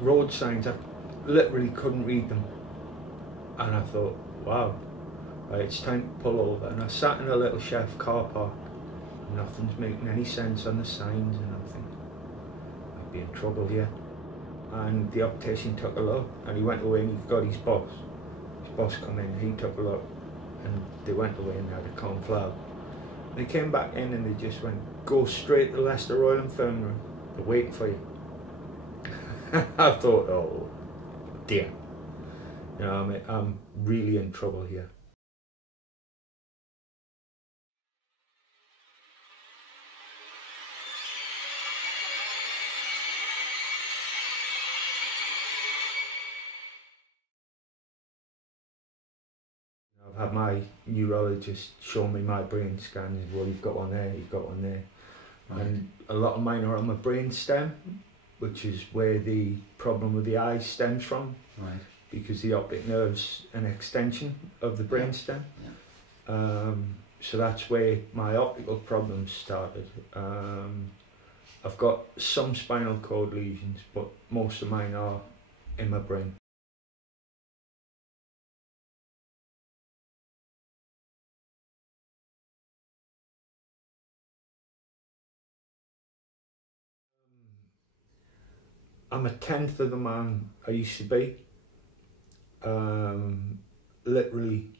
road signs, I literally couldn't read them. And I thought, wow, it's time to pull over. And I sat in a little chef car park. Nothing's making any sense on the signs, and I'm thinking, I'd be in trouble here. And the optician took a look, and he went away and he got his boss. His boss come in, he took a look, and they went away and had a conflab. They came back in and they just went, go straight to Leicester Royal Infirmary. They're waiting for you. I thought, oh dear. You know, I'm really in trouble here. I've had my neurologist show me my brain scans. Well, you've got one there, you've got one there. Right. And a lot of mine are on my brain stem, which is where the problem with the eye stems from. Right. Because the optic nerve's an extension of the brain stem. Yeah. So that's where my optical problems started. I've got some spinal cord lesions, but most of mine are in my brain. I'm a tenth of the man I used to be. Literally,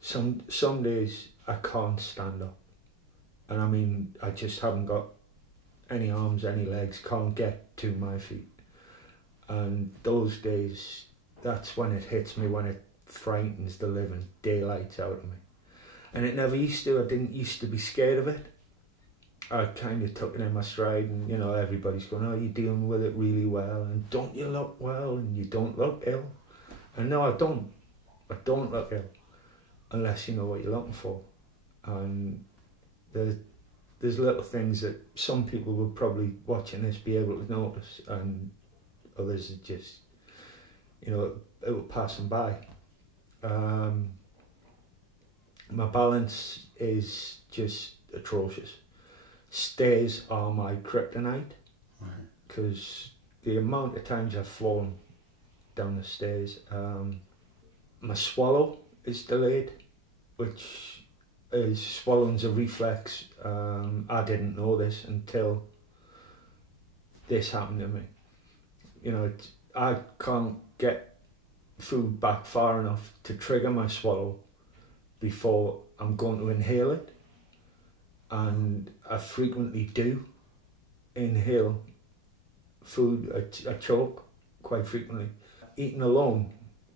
some days I can't stand up. And I mean, I just haven't got any arms, any legs, can't get to my feet. And those days, that's when it hits me, when it frightens the living daylights out of me. And it never used to. I didn't used to be scared of it. I kind of took it in my stride, and you know, everybody's going, oh, you're dealing with it really well, and don't you look well, and you don't look ill. And no, I don't look ill, unless you know what you're looking for. And there's little things that some people will probably, watching this, be able to notice, and others are just, you know, it will pass them by. My balance is just atrocious. Stairs are my kryptonite, because the amount of times I've fallen down the stairs. My swallow is delayed, which is swallowing's a reflex. I didn't know this until this happened to me. You know, I can't get food back far enough to trigger my swallow before I'm going to inhale it. And I frequently do inhale food. I choke quite frequently. Eating alone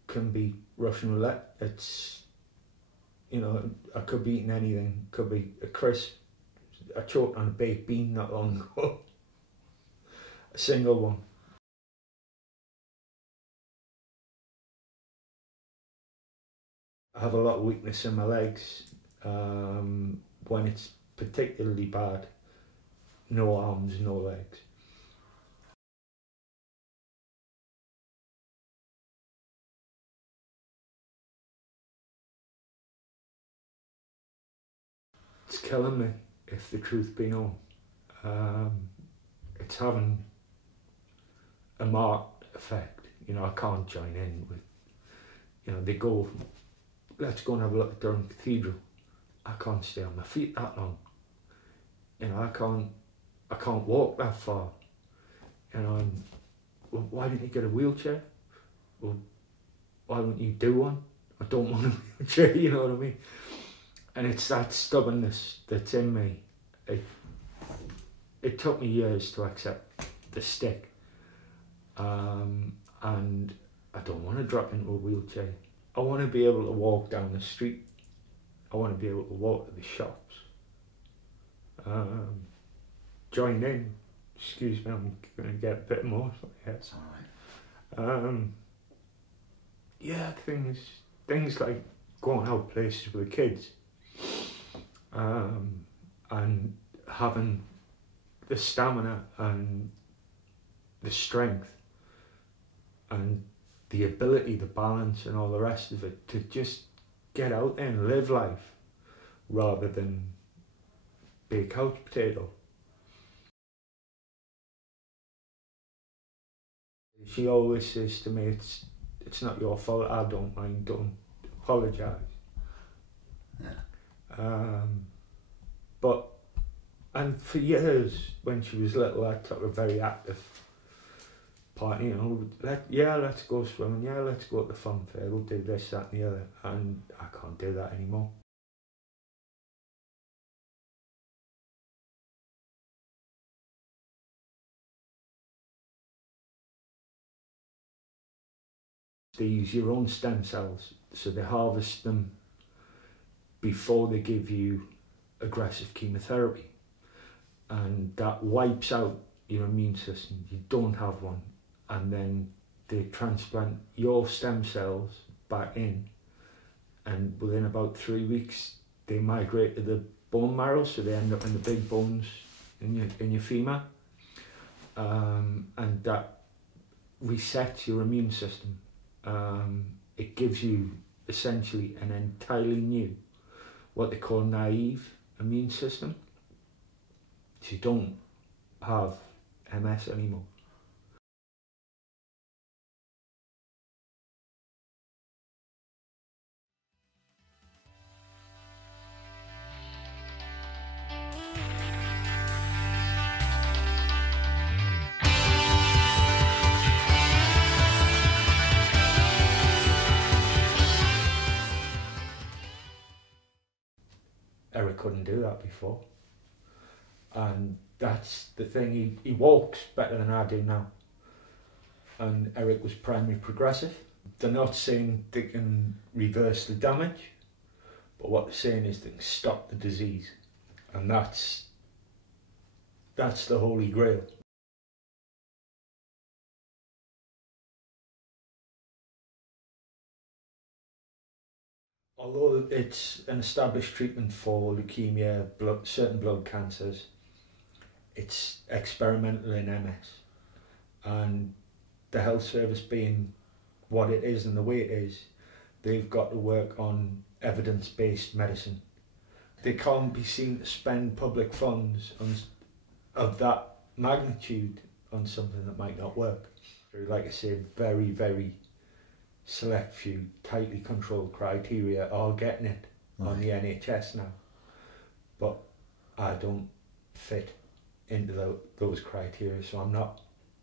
can be Russian roulette. It's, you know, I could be eating anything. Could be a crisp. I choked on a baked bean not long ago. A single one. I have a lot of weakness in my legs. When it's particularly bad, no arms, no legs. It's killing me, if the truth be known. It's having a marked effect. You know, I can't join in with, you know, they go, let's go and have a look at Durham Cathedral. I can't stay on my feet that long. You know, I can't walk that far. You know, and, well, why didn't you get a wheelchair? Well, why wouldn't you do one? I don't want a wheelchair, you know what I mean? And it's that stubbornness that's in me. It took me years to accept the stick. And I don't want to drop into a wheelchair. I want to be able to walk down the street. I want to be able to walk to the shops. Join in. Excuse me, I'm going to get a bit emotional. Yes. All right. Yeah, things like going out places with the kids, and having the stamina and the strength and the ability, the balance and all the rest of it to just get out there and live life rather than be a couch potato. She always says to me, it's not your fault, I don't mind, don't apologise. Yeah. But, and for years, when she was little, I took a very active part, you know, let's go swimming, yeah, let's go to the fun fair, we'll do this, that and the other, and I can't do that anymore. They use your own stem cells, so they harvest them before they give you aggressive chemotherapy, and that wipes out your immune system. You don't have one, and then they transplant your stem cells back in, and within about 3 weeks they migrate to the bone marrow, so they end up in the big bones in your femur, and that resets your immune system. It gives you essentially an entirely new, what they call naive immune system. So you don't have MS anymore. Eric couldn't do that before, and that's the thing, he walks better than I do now, and Eric was primary progressive. They're not saying they can reverse the damage, but what they're saying is they can stop the disease, and that's the holy grail. Although it's an established treatment for leukemia, certain blood cancers, it's experimental in MS, and the health service being what it is and the way it is, they've got to work on evidence-based medicine. They can't be seen to spend public funds of that magnitude on something that might not work. Like I said, very, very select few tightly controlled criteria are getting it on the NHS now, but I don't fit into those criteria, so I'm not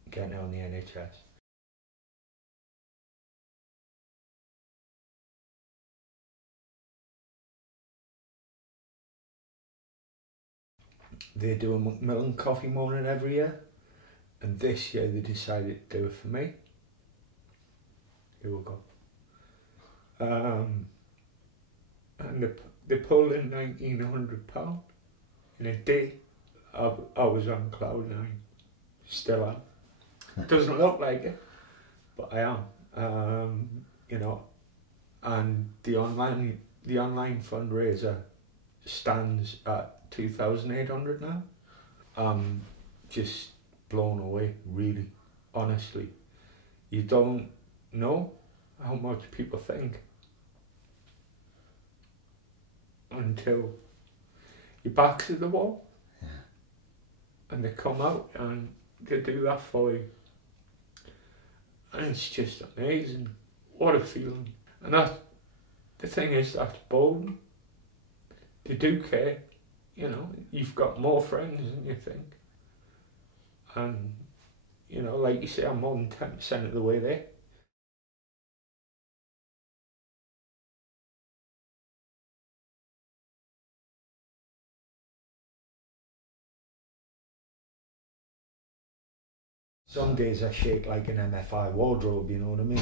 getting it on the NHS. They do a Macmillan coffee morning every year, and this year they decided to do it for me. Here we go. And they pulled in £1,900 in a day. I was on cloud nine, still am. Doesn't look like it, but I am. You know, and the online fundraiser stands at 2,800 now. I'm just blown away, really, honestly. You don't know how much people think until your back's to the wall, and they come out and they do that for you, and it's just amazing. What a feeling. And the thing is, that's Boldon. They do care, you know. You've got more friends than you think, and you know, like you say, I'm more than 10% of the way there. Some days I shake like an MFI wardrobe, you know what I mean?